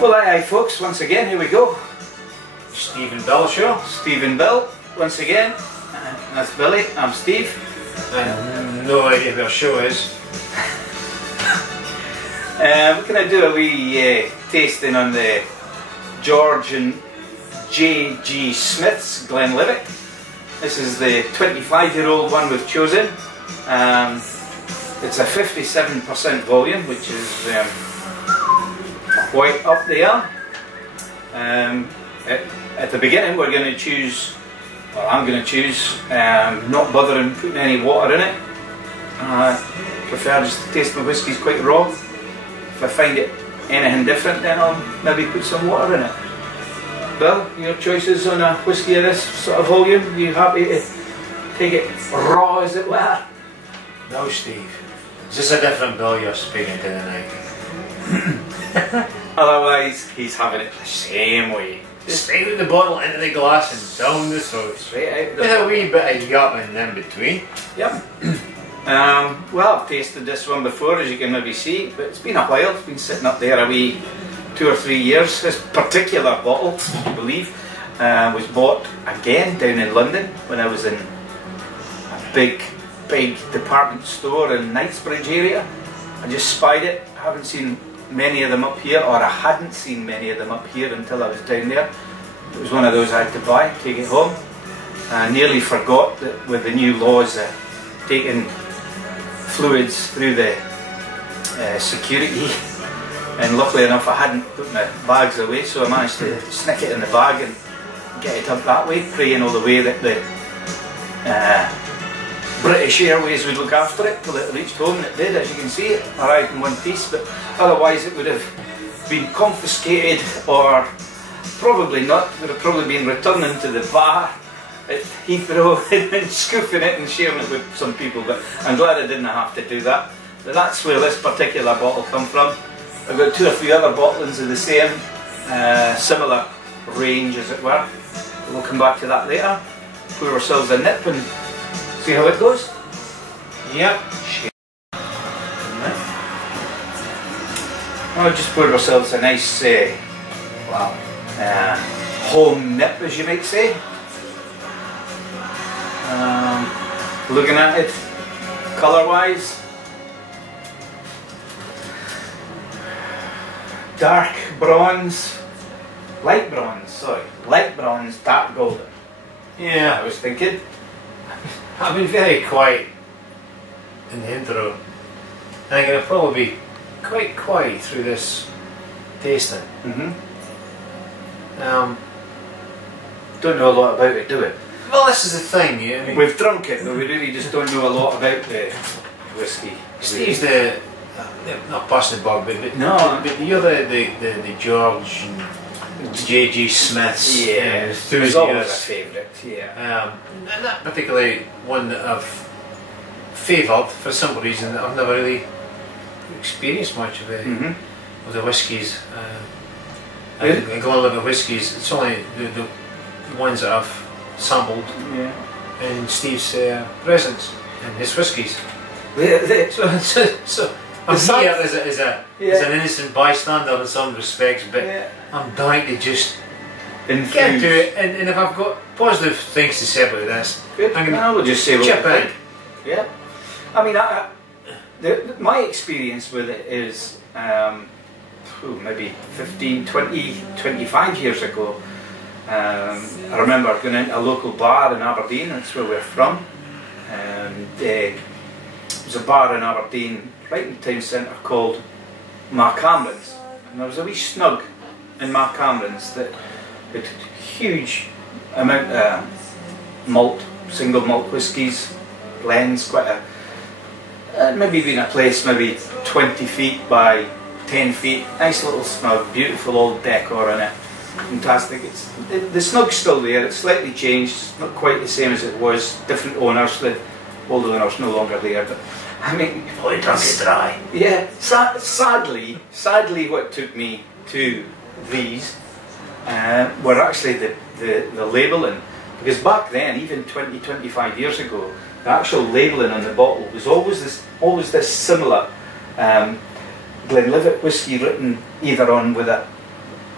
Well, aye folks, once again, here we go. Stephen Bill show. Stephen Bill, once again. That's Billy, I'm Steve. And no idea who our show is. We're going to do a wee tasting on the George and J.G.Smith's Glenlivet. This is the 25-year-old one we've chosen. It's a 57% volume, which is quite up there. At the beginning we're going to choose, or I'm going to choose, not bothering putting any water in it. I prefer just to taste my whiskies quite raw. If I find it anything different, then I'll maybe put some water in it. Bill, your choices on a whisky of this sort of volume? Are you happy to take it raw, as it were? No, Steve. Is this a different Bill you're speaking to tonight? Otherwise, he's having it the same way. Straight out the bottle into the glass and down the throat. Straight out the with a wee bit of yupping in between. Yep. Well, I've tasted this one before, as you can maybe see, but it's been a while. It's been sitting up there a wee 2 or 3 years. This particular bottle, I believe, was bought again down in London when I was in a big department store in Knightsbridge area. I just spied it. I haven't seen many of them up here, or I hadn't seen many of them up here until I was down there. It was one of those I had to buy, take it home. I nearly forgot that with the new laws taking fluids through the security, and luckily enough I hadn't put my bags away, so I managed to snick it in the bag and get it up that way, praying all the way that the British Airways would look after it till it reached home, and it did. As you can see, it arrived in one piece, but otherwise it would have been confiscated, or probably not. It would have probably been returned into the bar at Heathrow and scooping it and sharing it with some people, but I'm glad I didn't have to do that. But that's where this particular bottle come from. I've got 2 or 3 other bottlings of the same, similar range as it were. We'll come back to that later. Pour ourselves a nip and see how it goes? Yep. I'll just pour ourselves a nice, home nip, as you might say. Looking at it, colour-wise, dark bronze, light bronze, dark golden. Yeah, I was thinking. I've been very quiet in the intro. I'm going to probably be quite quiet through this tasting. Don't know a lot about it, do we? Well, this is the thing. I mean, we've drunk it, but we really just don't know a lot about the whisky. Steve's the not busting bug, but no, but you're the George and J.G.Smith's enthusiast. Always a favourite, yeah. And that particularly one that I've favoured for some reason that I've never really experienced much of the whiskies. Really? The Glenlivet whiskies. It's only the ones that I've sampled in Steve's presence and his whiskies. So I'm here as an innocent bystander in some respects, but I'm dying to just get to it, and if I've got positive things to say about this, good. I'm I will just say chip in. Yeah, I mean, my experience with it is maybe 15, 20, 25 years ago. I remember going into a local bar in Aberdeen, that's where we're from, and it was a bar in Aberdeen right in the town centre called Cameron's, and there was a wee snug in Cameron's that had huge amount of malt, single malt whiskies, blends, quite a maybe been a place maybe 20 feet by 10 feet, nice little snug, beautiful old decor in it, fantastic. The snug's still there, it's slightly changed, it's not quite the same as it was, different owners, the old owner's no longer there, but I mean, probably drunk it dry. Yeah, sadly what took me to these were actually the labelling, because back then, even 20-25 years ago, the actual labelling on the bottle was always this similar Glenlivet whisky written either on with a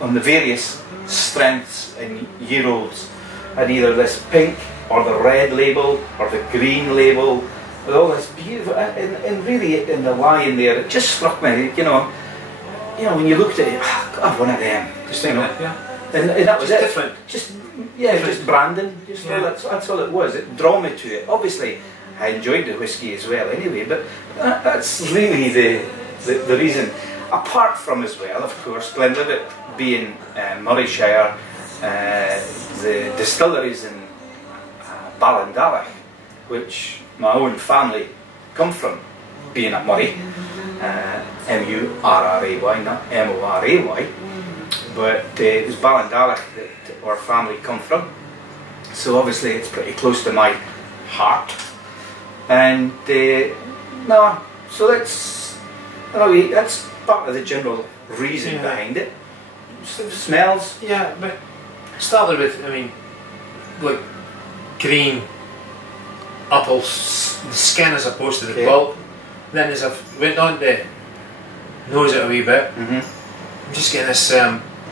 on the various strengths and year olds, and either this pink or the red label or the green label, with all this beautiful, and really in the line there, it just struck me, you know, when you looked at it, God, one of them, Just you know, yeah. And that was just it. Different. Just just branding. Just that's all it was. It drew me to it. Obviously, I enjoyed the whiskey as well, anyway. But that's really the reason. Apart from as well, of course, Glenlivet being Murrayshire, the distilleries in Ballindarragh, which my own family come from, being at Murray, M-U-R-R-A-Y, not M-O-R-A-Y, but it was Ballindarragh that our family come from, so obviously it's pretty close to my heart, and so that's part of the general reason behind it. Smells. Yeah, but it started with, I mean, like green apples, the skin as opposed to the pulp. Then as I went on to nose it a wee bit, I'm just getting this.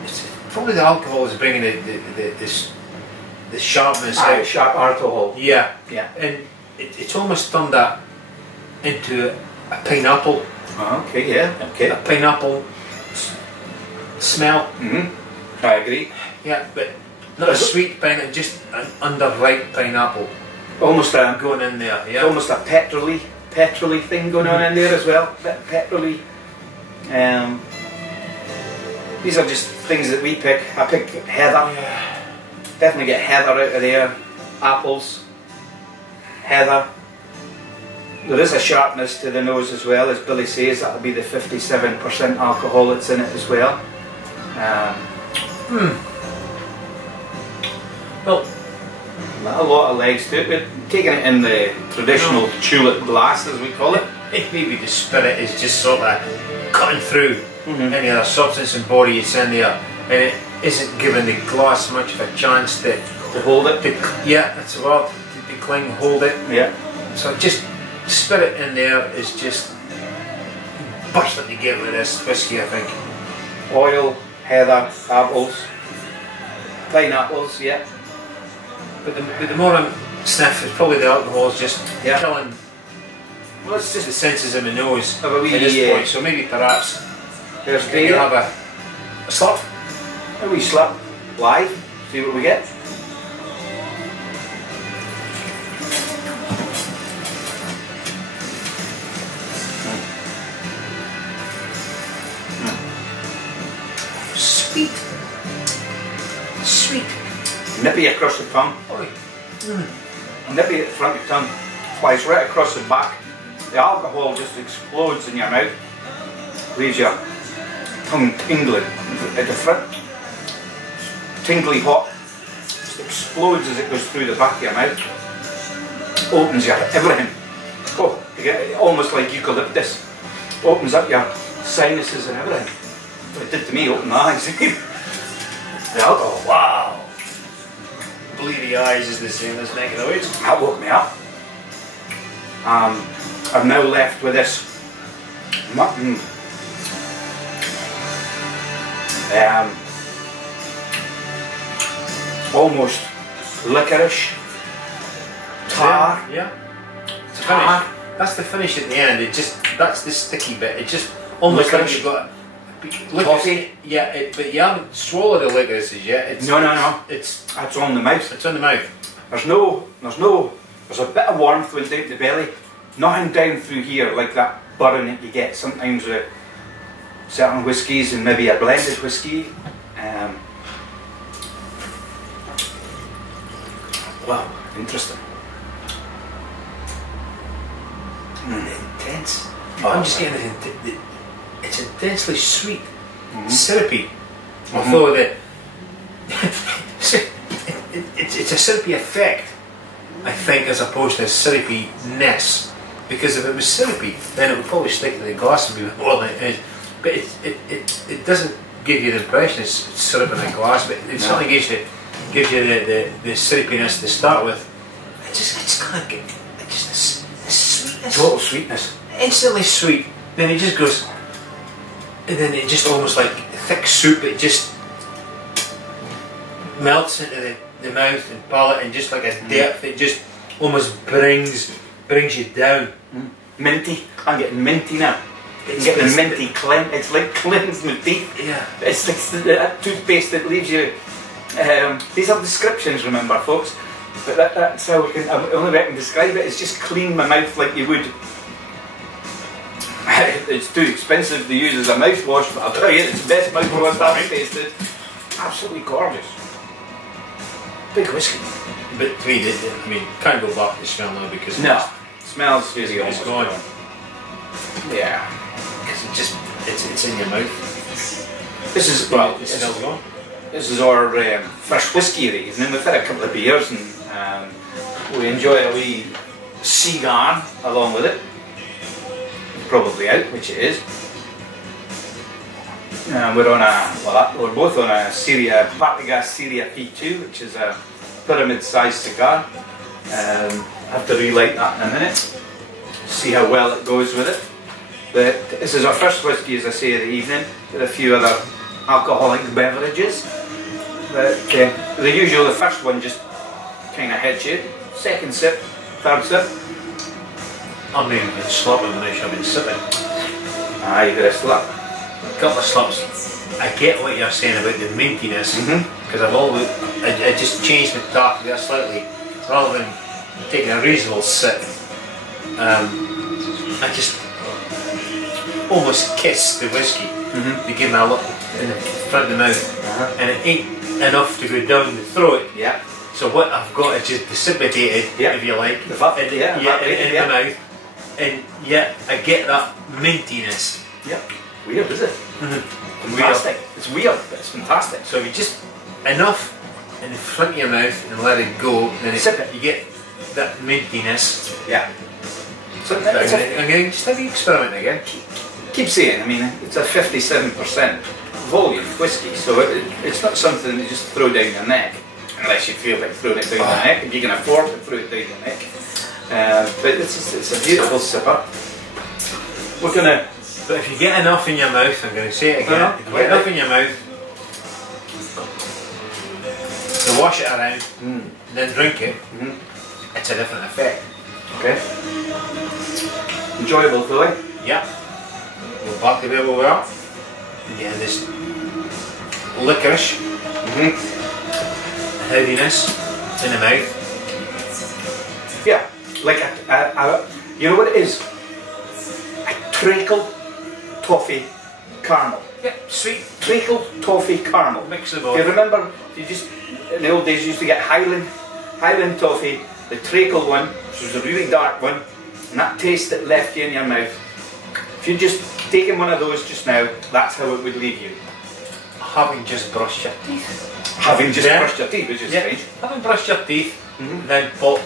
It's probably the alcohol is bringing the sharpness. Sharp alcohol. Yeah, yeah, and it's almost turned that into a pineapple. Oh, okay, yeah, okay. A pineapple smell. I agree. Yeah, but not a sweet pineapple, just an underripe pineapple. Almost going in there. Yeah, almost a petrol-y thing going on in there as well. A bit petrol-y. These are just things that we pick. I pick heather. Yeah. Definitely get heather out of there. Apples. Heather. There is a sharpness to the nose as well, as Billy says. That'll be the 57% alcohol that's in it as well. Well, not a lot of legs to it. We're taking it in the traditional tulip glass, as we call it. Maybe the spirit is just sort of cutting through any other substance and body it's in there, and it isn't giving the glass much of a chance to hold it. Yeah, that's the word. To cling, hold it. Yeah. So just spirit in there is just bursting to get with this whiskey, I think. Oil, heather, apples, pineapples, yeah. But the more I'm sniff, it's probably the alcohol is just killing. Well, it's just the senses in the nose at this point. So maybe perhaps there's you have a slurp. A wee slurp live. See what we get. Sweet. Nippy across the tongue. Nippy at the front of the tongue. Flies right across the back. The alcohol just explodes in your mouth. Leaves your tongue tingling at the front. Tingly hot. Just explodes as it goes through the back of your mouth. Opens your everything. Oh, you get almost like eucalyptus. Opens up your sinuses and everything. What it did to me, opened my eyes. The alcohol, wow. Bleedy eyes is the same as making noise. That woke me up. I'm now left with this mutton. Almost licorice. Tar. Yeah. Tar. That's the finish at the end. That's the sticky bit. It just almost like you've got toffee. Yeah, but you haven't swallowed the licorices yet. No. It's on the mouth. It's on the mouth. There's a bit of warmth went down the belly. Nothing down through here like that burn that you get sometimes with certain whiskies and maybe a blended whiskey. Wow, interesting. Intense. I'm just getting it's intensely sweet, syrupy. Although it's a syrupy effect, I think, as opposed to syrupiness. Because if it was syrupy, then it would probably stick to the glass and be more than it is. But it doesn't give you the impression it's syrup in a glass, but it certainly gives you the syrupiness to start with. It's kind of just a sweetness. Total sweetness. Instantly sweet. Then it just goes, and then it just almost like thick soup. It just melts into the mouth and palate, and just like a depth, it just almost brings you down. Minty. I'm getting minty now. It's getting a minty cleanse. It's like cleanse my teeth. Yeah. It's like that toothpaste that leaves you. These are descriptions, remember, folks. But that's how we can. The only way I can describe it is just clean my mouth like you would. It's too expensive to use as a mouthwash, but I'll tell you, it's the best mouthwash I've tasted. Absolutely gorgeous. Big whiskey. But to me, I mean, can't go back to the smell now because no, smells really it's gone. Yeah, because it's in your mouth. This is well. It smells gone. This is our first whiskey of the evening. We've had a couple of beers and we enjoy a wee cigar along with it. Probably out, which it is. We're both on a Partigas Syria P2, which is a pyramid-sized cigar. Have to relight that in a minute. See how well it goes with it. But this is our first whiskey, as I say, of the evening, with a few other alcoholic beverages. But the usual, the first one just kind of hits you. Second sip, third sip. I'm not even slopping when I should be sipping. Ah, you got a slap. A couple of slaps. I get what you're saying about the mintiness, because I just changed my tap there slightly. Rather than taking a reasonable sip, I just almost kiss the whiskey to give me a look in the front of the mouth, and it ain't enough to go down the throat. Yeah. So what I've got is just precipitated, if you like, in the mouth, and yet I get that mintiness. Yeah. Weird, is it? Fantastic. It's weird, but it's fantastic. So you just enough in the front of your mouth and let it go, and then you get that mintiness. Yeah. So I'm going to just have you experiment again. Keep saying, I mean, it's a 57% volume whiskey, so it's not something you just throw down your neck, unless you feel like throwing it down your neck, and you can afford to throw it down your neck. But it's a beautiful sipper. We're gonna. But if you get enough in your mouth, I'm going to say it again. If you get enough in your mouth to wash it around, and then drink it, it's a different effect. Okay. Enjoyable feeling. Yeah. We're back to where we were. Yeah, this licorice, heaviness in the mouth. Yeah, like you know what it is? A treacle toffee caramel. Yeah, sweet. Treacle toffee caramel. Mix them all. You remember? You just in the old days you used to get Highland toffee, the treacle one, which was a really dark one, and that taste that left you in your mouth. If you just taken one of those just now, that's how it would leave you. Having just brushed your teeth. Having just brushed your teeth, which is strange. Having brushed your teeth, then pop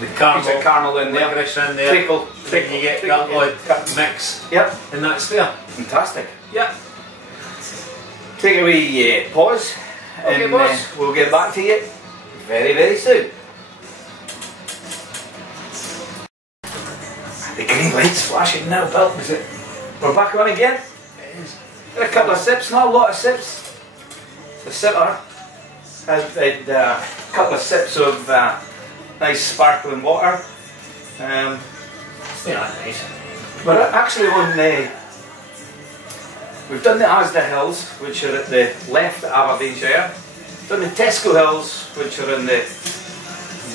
the caramel in there, licorice in there, treacle, then you get that odd mix. Yep. And that's there. Fantastic. Yeah. Take a wee pause, okay, and boss. We'll get back to you very, very soon. The green light's flashing now, Bill. Is it? We're back on again. It is. Got a couple of sips, not a lot of sips. The sipper has had a couple of sips of nice sparkling water. Yeah, nice. We're actually on we've done the Asda Hills, which are at the left of Aberdeenshire. We've done the Tesco Hills, which are in the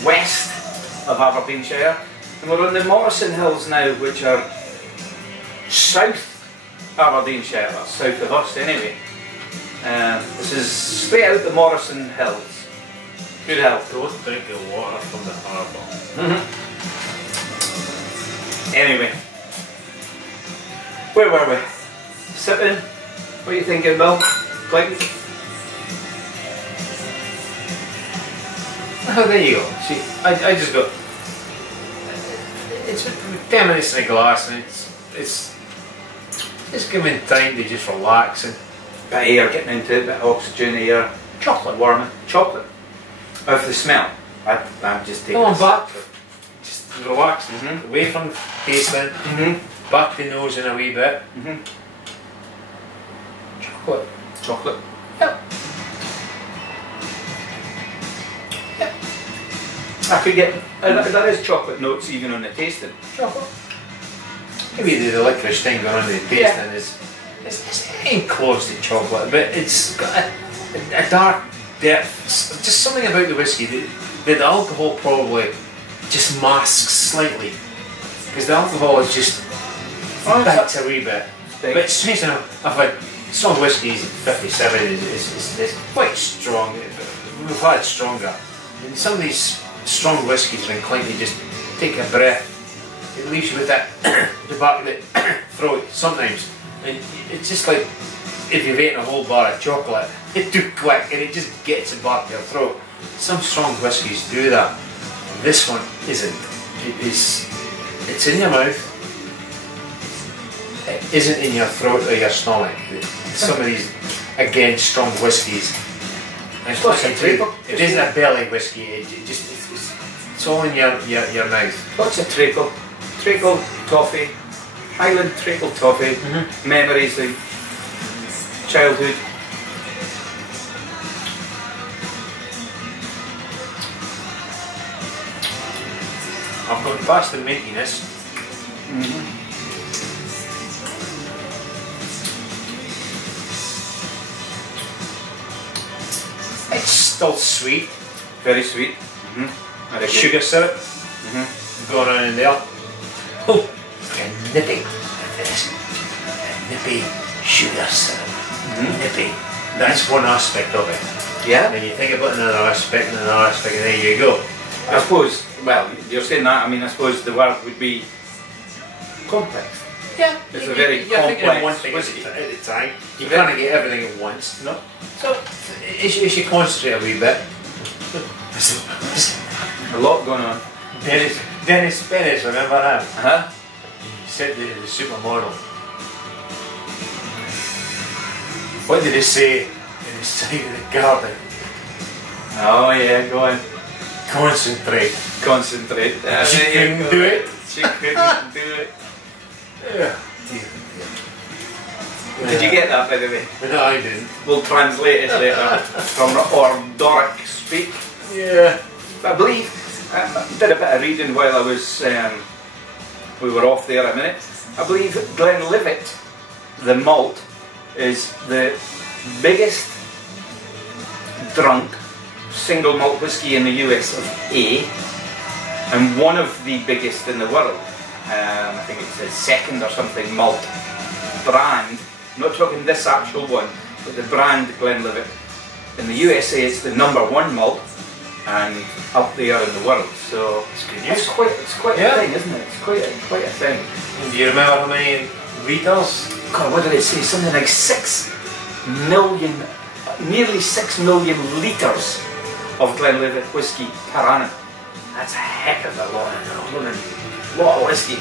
west of Aberdeenshire. And we're on the Morrison Hills now, which are south Aberdeenshire, or south of us anyway. This is straight out the Morrison Hills. Good health. Don't drink the water from the harbour. Anyway, where were we? Sipping. What are you thinking, Bill? Clink. Oh, there you go. See, I just got. It's 10 minutes in a glass, and it's just giving time to just relax and. Bit of air getting into it, bit of oxygen, air, chocolate warming, chocolate. Of the smell. I'm just taking. Come on, back. Just relax. Away from tasting. Back the nose in a wee bit. Chocolate. Chocolate. Yep. I could get, there is chocolate notes even on the tasting. Chocolate. Maybe the licorice thing going on in the tasting is ain't close to chocolate, but it's got a dark depth. Just something about the whiskey that the alcohol probably just masks slightly, because the alcohol is just bites a wee bit. But it's amazing. I've had strong whiskies. 57 is quite strong. We've had stronger. And some of these strong whiskies are inclined to just take a breath. It leaves you with that the back of the throat sometimes. And it's just like if you've eaten a whole bar of chocolate, it too quick and it just gets it back to your throat. Some strong whiskies do that. This one isn't. It's in your mouth. It isn't in your throat or your stomach. Some of these, again, strong whiskies. It isn't a belly whiskey. It's all in your mouth. Lots of treacle toffee, Highland treacle toffee, memories of childhood. I've gone past the mintiness. It's still sweet. Very sweet. Sugar syrup going on in there. Oh, like a nippy. Nippy sugar syrup. Nippy. That's one aspect of it. Yeah. And you think about another aspect and another aspect, and there you go. I suppose, well, you're saying that, I mean, I suppose the word would be complex. Yeah. It's a very you're thinking of one complex thing whiskey. at a time. You can't get everything at once. No. So, if you concentrate a wee bit, A lot going on. Dennis Pettis, remember that? Uh-huh. He said the supermodel. What did he say in the side of the garden? Oh yeah, go on. Concentrate. Concentrate. She couldn't do it. She couldn't do it. Yeah. Did you get that, by the way? No, I didn't. We'll translate it later from Ordoric speak. Yeah. I believe I did a bit of reading while I was we were off there a minute. I believe Glenlivet, the malt, is the biggest drunk single malt whiskey in the US of A, and one of the biggest in the world. I think it's a second or something malt brand. I'm not talking this actual one, but the brand Glenlivet. In the USA, it's the #1 malt, and up there in the world. So It's good news. it's quite a thing, isn't it? It's quite a thing. Do you remember how many litres? God, what did it say? Something like 6 million, nearly 6 million litres of Glenlivet whiskey per annum. That's a heck of a lot of whiskey.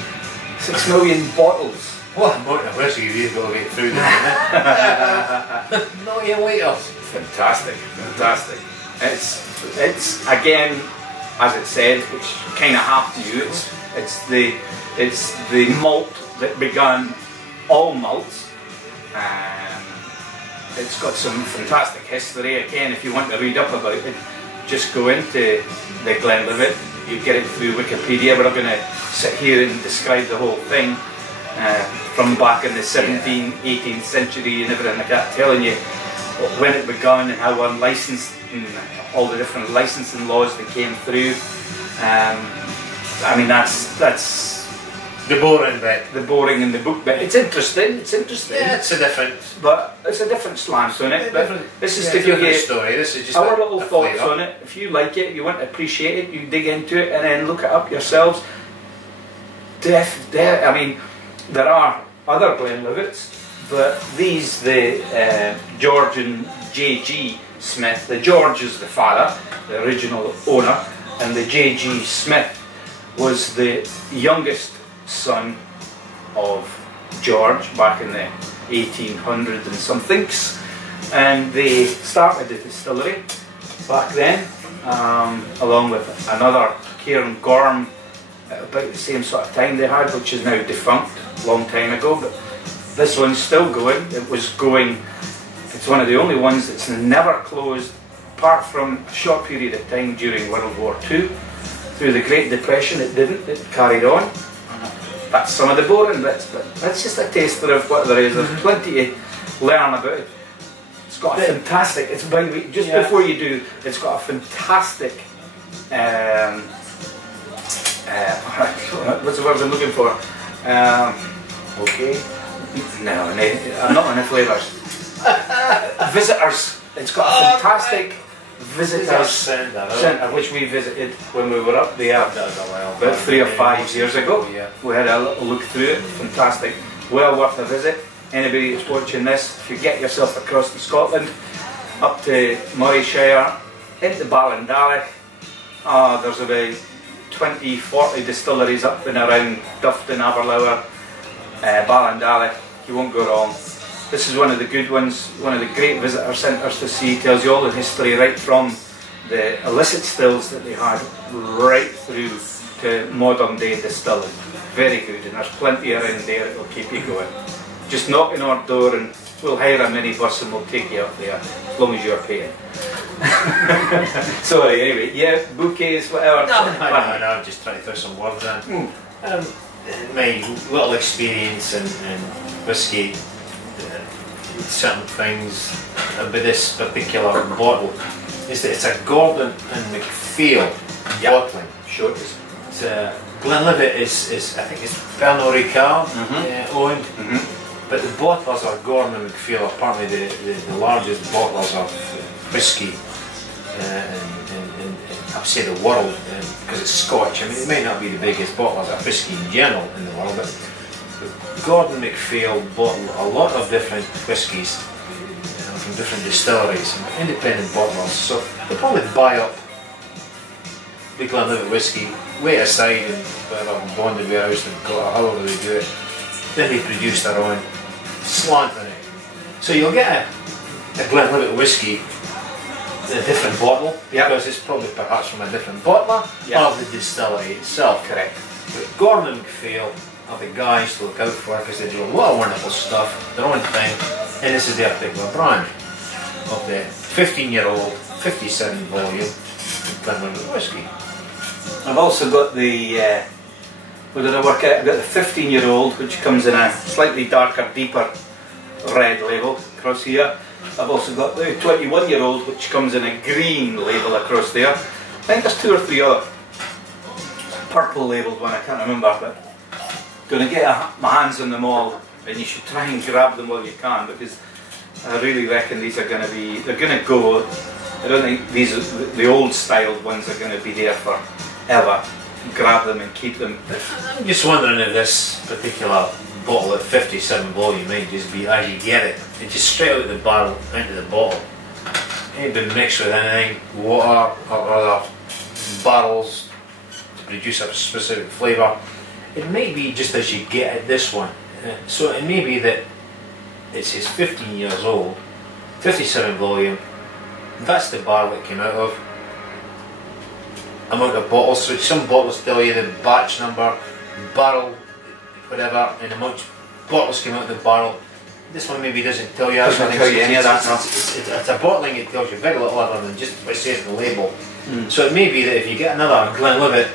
6 million bottles. What amount of whiskey we've got to get through there? Million litres. Fantastic, fantastic. It's again, as it said, which kind of have to you. It's the malt that began all malts. It's got some fantastic history. Again, if you want to read up about it, just go into the Glenlivet. You get it through Wikipedia. We're not going to sit here and describe the whole thing from back in the 17th, 18th century and everything like that, telling you when it began and how unlicensed and all the different licensing laws that came through. I mean, that's the boring bit. The boring in the book bit. It's interesting. It's interesting. Yeah, it's a different. But it's a different slant on it. But this is to give different you story. This is just our little thoughts flavour on it. If you like it, you want to appreciate it, you dig into it and then look it up yourselves. I mean, there are other Glenlivets, but these, the George and J.G.Smith, the George is the father, the original owner, and the J.G.Smith was the youngest son of George back in the 1800s and somethings, and they started the distillery back then, along with another Cairn Gorm at about the same sort of time they had, which is now defunct, long time ago, but this one's still going. It was going, it's one of the only ones that's never closed, apart from a short period of time during World War II. Through the Great Depression it didn't, it carried on. That's some of the boring bits, but that's just a taster of what there is. There's plenty to learn about it. It's got a fantastic, it's by the way, just before you do, it's got a fantastic, what's the word I'm looking for? Okay. No, I'm not on the flavours. Visitors. It's got a fantastic visitors centre, which we visited when we were up there about 3 or 5 years ago. We had a little look through it. Fantastic. Well worth a visit. Anybody that's watching this, if you get yourself across to Scotland, up to Morayshire, into Ballindalach, there's about 20-40 distilleries up and around Dufton, Aberlour, Ballindalach. You won't go wrong. This is one of the good ones, one of the great visitor centres to see. Tells you all the history right from the illicit stills that they had right through to modern day distilling. Very good, and there's plenty around there that will keep you going. Just knock on our door and we'll hire a minibus and we'll take you up there, as long as you're paying. Sorry, anyway, yeah, bouquets, whatever. No, I'm just trying to throw some words in. My little experience in whisky, certain things about this particular bottle is that it's a Gordon and McPhail bottling. Sure it is. It's Glenlivet is I think it's Pernod Ricard owned, but the bottlers are Gordon and McPhail, apparently the largest bottlers of whisky in I would say the world, because it's Scotch. I mean, it may not be the biggest bottlers of whisky in general in the world, but Gordon McPhail bottle a lot of different whiskies from different distilleries and independent bottlers. So they probably buy up the Glenlivet whisky, wait aside and whatever bonded warehouse they've got, however they do it. Then they produce their own slant on it. So you'll get a Glenlivet whisky in a different bottle, because it's probably perhaps from a different bottler of the distillery itself. Correct. But Gordon and McPhail are the guys to look out for, because they do a lot of wonderful stuff, their own thing, and this is their particular brand of the 15-year-old 57 volume Glenlivet whisky. I've also got the, what did I work out? I've got the 15-year-old, which comes in a slightly darker, deeper red label across here. I've also got the 21-year-old, which comes in a green label across there. I think there's 2 or 3 other purple labelled one, I can't remember, but going to get my hands on them all, and you should try and grab them while you can, because I really reckon these are going to be, they're going to go. I don't think these are, the old styled ones are going to be there forever. Grab them and keep them. I'm just wondering if this particular bottle at 57 volume might just be, as you get it, it's just straight out of the barrel into the bottle. It ain't been mixed with anything, water or other barrels to produce a specific flavour. It may be just as you get at this one. So it may be that it says 15 years old, 57 volume, that's the barrel it came out of. Amount of bottles, so some bottles tell you the batch number, barrel, whatever, and the amount of bottles came out of the barrel. This one maybe doesn't tell you. Doesn't tell you any of that. It's a bottling, it tells you very little other than just what it says in the label. So it may be that if you get another Glenlivet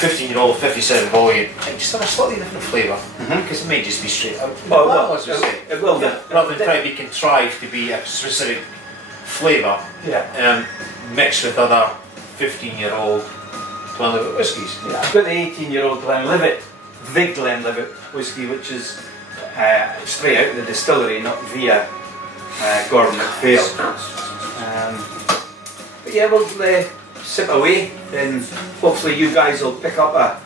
15-year-old 57 volume, it just have a slightly different flavour, because it may just be straight out. It will, rather than trying to be contrived to be a specific flavour, mixed with other 15-year-old Glenlivet whiskies. Yeah, I've got the 18-year-old Glenlivet, the Glenlivet whisky, which is straight out of the distillery, not via Gordon McPhail. But yeah, we'll sip away, then hopefully you guys will pick up a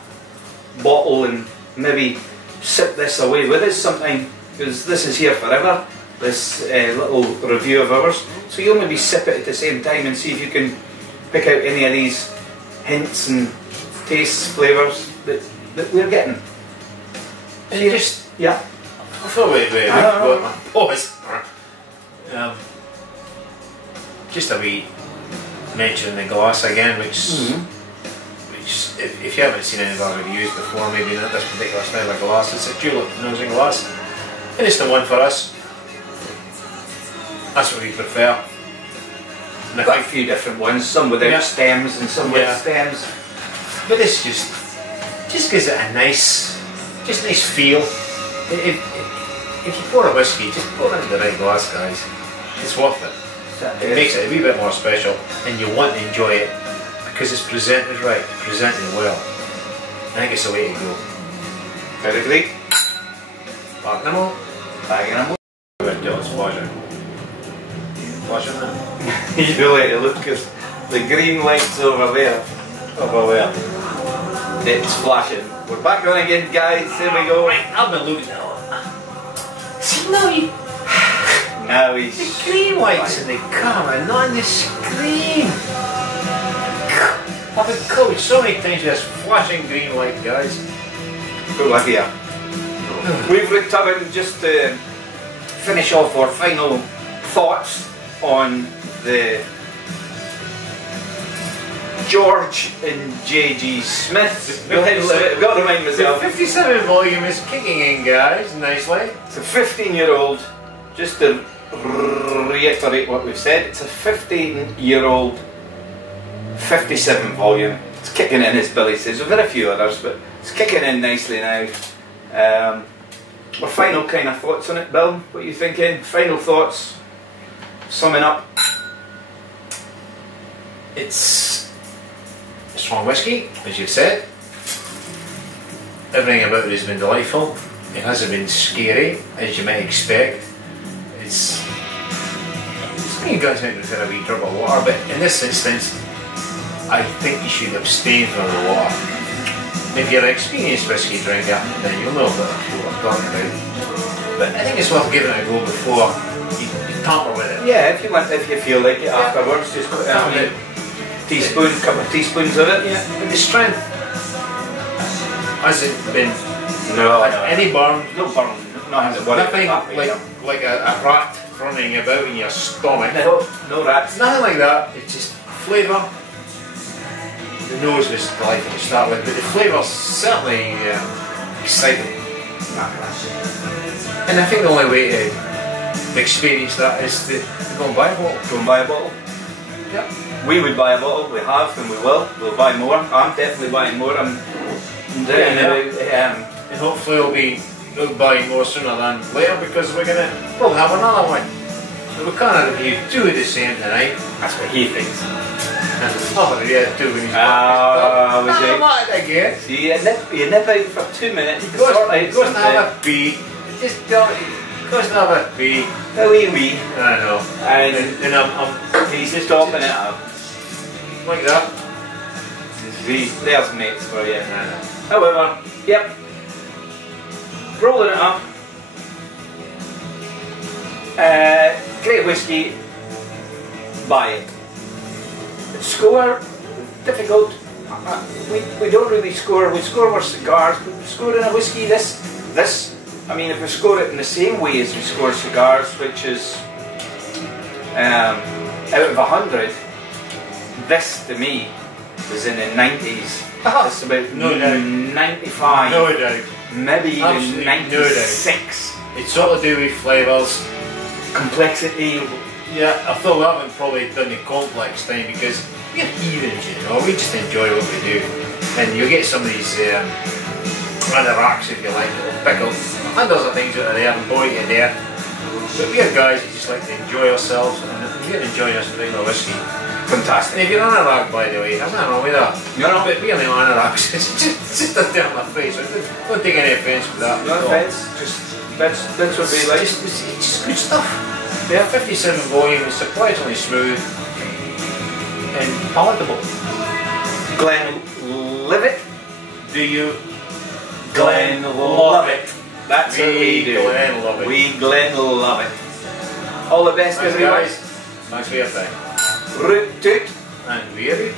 bottle and maybe sip this away with us sometime, because this is here forever, this little review of ours. So you'll maybe sip it at the same time and see if you can pick out any of these hints and tastes, flavours that we're getting. And you just, I thought pause. Just a wee mention in the glass again, which if you haven't seen any of our reviews before, maybe not this particular style of glass, it's a tulip nosing glass, and it's the one for us. That's what we prefer. I've got a few different ones, some without stems and some with stems. But this just gives it a nice feel. If you pour a whiskey, just pour it into the right glass, guys. It's worth it. It makes it a wee bit more special, and you want to enjoy it because it's presented right, presented well. I think it's the way to go. Very great. Back them all. Bagging them all. It's flashing. Flashing them. You really look at the green lights over there. Over there. It's flashing. We're back on again, guys. Here we go. Right, I've been looking at it. See, now he's the green lights in the camera, not on the screen. I've been coached so many times with this flashing green light, guys. Good luck here. We've returned just to finish off our final thoughts on the George and J.G.Smith. I've got to remind myself. The 57 volume is kicking in, guys, nicely. It's a 15-year-old, just to reiterate what we've said, it's a 15-year-old 57 volume. It's kicking in, as Billy says. We've had a few others, but it's kicking in nicely now. Our final kind of thoughts on it, Bill? What are you thinking? Final thoughts? Summing up? It's a strong whiskey, as you've said. Everything about it has been delightful. It hasn't been scary, as you might expect. It's you guys might prefer a wee drop of water, but in this instance, I think you should abstain from the water. If you're an experienced whiskey drinker, then you'll know what I'm talking about. But I think it's worth giving it a go before you tamper with it. Yeah, if you feel like it afterwards, just put a couple of teaspoons of it. Yeah, but the strength hasn't been any burn. No burn. Nothing like a rat running about in your stomach. No rats. Nothing like that. It's just flavour. The nose was delightful to start with, but the flavour's certainly exciting. And I think the only way to experience that is to go and buy a bottle. Go and buy a bottle. Yep. We would buy a bottle. We have, and we will. We'll buy more. I'm definitely buying more. And hopefully we'll be buying more sooner than later because we're going to probably have another one. But we can't review two of the same tonight. That's what he thinks. Oh, yeah, two when he's not again. See, you nip out for 2 minutes. He goes to have a pee. Just don't. He goes to have a pee. A wee. I know. And he's just stopping it up. Like that. See, there's mates for you. However, yep. Rolling it up. Great whiskey. Buy it. Score, difficult. We don't really score. We score our cigars, but scoring a whiskey, this. I mean, if we score it in the same way as we score cigars, which is out of 100, this to me is in the 90s. It's about 95. No doubt. Maybe even Absolutely 96. It's sort of do with flavours, complexity. Yeah, I thought we haven't probably done the complex thing because we're heathens, you know, we just enjoy what we do. And you'll get some of these other racks, if you like, little pickles, hundreds of things out of there and boy in there. But we're guys who just like to enjoy ourselves and we're enjoying us regular whiskey. Fantastic. And if you're an anorak, by the way, there's nothing wrong with that. No. But we're no anoraks, it's just a down my face. Don't take any offence with that. No offence, just that's what we like. It's just good stuff. Yeah, 57 volume is surprisingly smooth and palatable. Glenlivet? Do you? Glenlivet. That's what we do. Glenlivet. We Glenlivet. All the best, everyone. Guys. Thanks for your time. Root toot. And we're out.